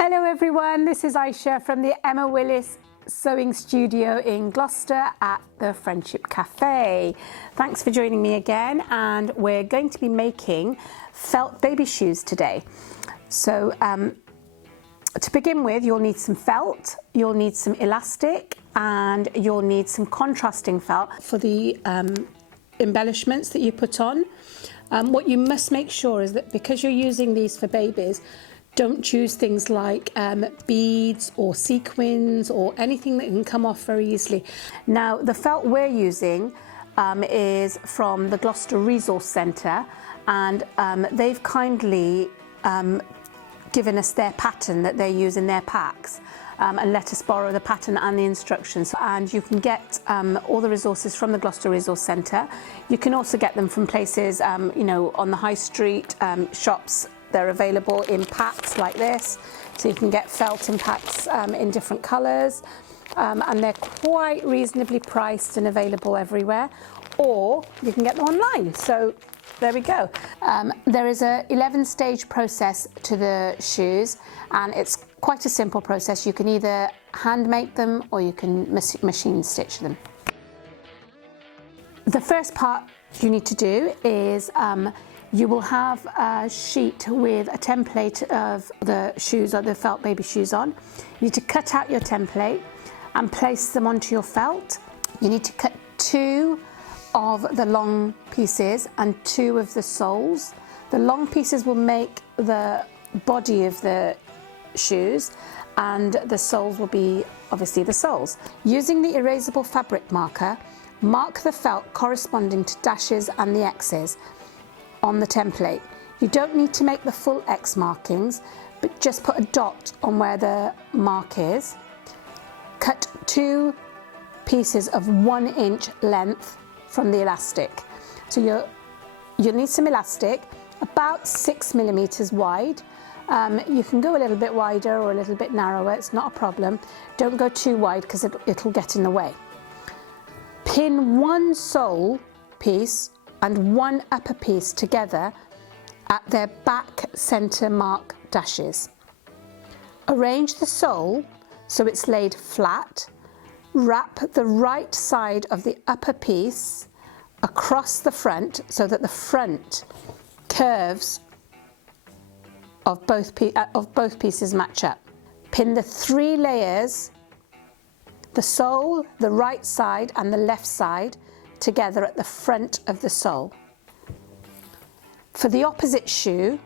Hello everyone, this is Aisha from the Emma Willis Sewing Studio in Gloucester at the Friendship Cafe. Thanks for joining me again, and we're going to be making felt baby shoes today. So to begin with, you'll need some felt, you'll need some elastic, and you'll need some contrasting felt for the embellishments that you put on. What you must make sure is that because you're using these for babies, don't choose things like beads or sequins or anything that can come off very easily. Now, the felt we're using is from the Gloucester Resource Centre, and they've kindly given us their pattern that they use in their packs and let us borrow the pattern and the instructions. And you can get all the resources from the Gloucester Resource Centre. You can also get them from places, you know, on the high street shops. They're available in packs like this, so you can get felt in packs in different colours, and they're quite reasonably priced and available everywhere, or you can get them online. So there we go. There is a 11-stage process to the shoes, and it's quite a simple process. You can either hand make them or you can machine stitch them. The first part you need to do is you will have a sheet with a template of the shoes or the felt baby shoes on. You need to cut out your template and place them onto your felt. You need to cut 2 of the long pieces and 2 of the soles. The long pieces will make the body of the shoes, and the soles will be obviously the soles. Using the erasable fabric marker, mark the felt corresponding to dashes and the X's on the template. You don't need to make the full X markings, but just put a dot on where the mark is. Cut 2 pieces of 1 inch length from the elastic. So you'll need some elastic, about 6 millimeters wide. You can go a little bit wider or a little bit narrower, it's not a problem. Don't go too wide because it'll get in the way. Pin 1 sole piece and 1 upper piece together at their back center mark dashes. Arrange the sole so it's laid flat. Wrap the right side of the upper piece across the front so that the front curves of both pieces match up. Pin the 3 layers, the sole, the right side and the left side, together at the front of the sole. For the opposite shoe,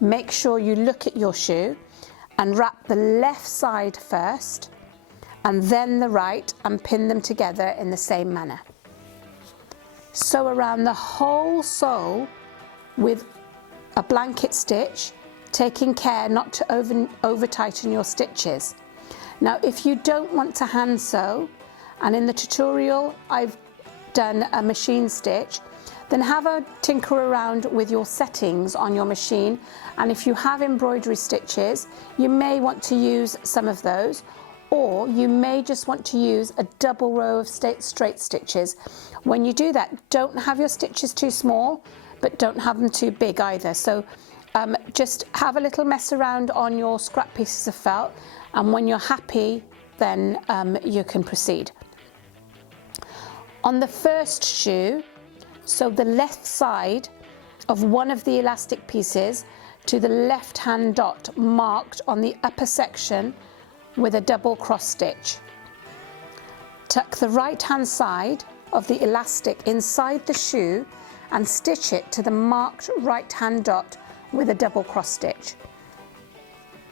make sure you look at your shoe and wrap the left side first and then the right, and pin them together in the same manner. Sew around the whole sole with a blanket stitch, taking care not to over tighten your stitches. Now, if you don't want to hand sew, and in the tutorial I've done a machine stitch, then have a tinker around with your settings on your machine, and if you have embroidery stitches, you may want to use some of those, or you may just want to use a double row of straight stitches. When you do that, don't have your stitches too small, but don't have them too big either. So just have a little mess around on your scrap pieces of felt, and when you're happy, then you can proceed. On the first shoe, sew the left side of one of the elastic pieces to the left hand dot marked on the upper section with a double cross stitch. Tuck the right hand side of the elastic inside the shoe and stitch it to the marked right hand dot with a double cross stitch.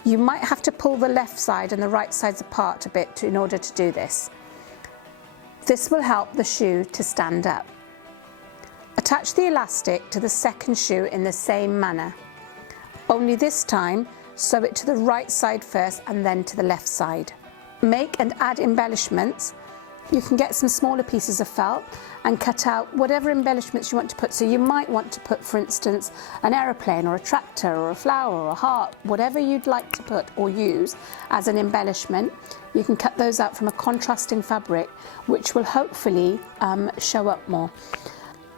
You might have to pull the left side and the right sides apart a bit in order to do this. This will help the shoe to stand up. Attach the elastic to the second shoe in the same manner. Only this time, sew it to the right side first and then to the left side. Make and add embellishments. You can get some smaller pieces of felt and cut out whatever embellishments you want to put. So you might want to put, for instance, an aeroplane or a tractor or a flower or a heart, whatever you'd like to put or use as an embellishment. You can cut those out from a contrasting fabric, which will hopefully show up more.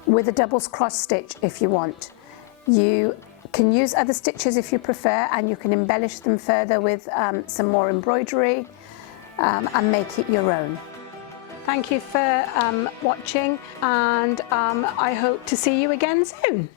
With a double cross stitch if you want. You can use other stitches if you prefer, and you can embellish them further with some more embroidery and make it your own. Thank you for watching, and I hope to see you again soon.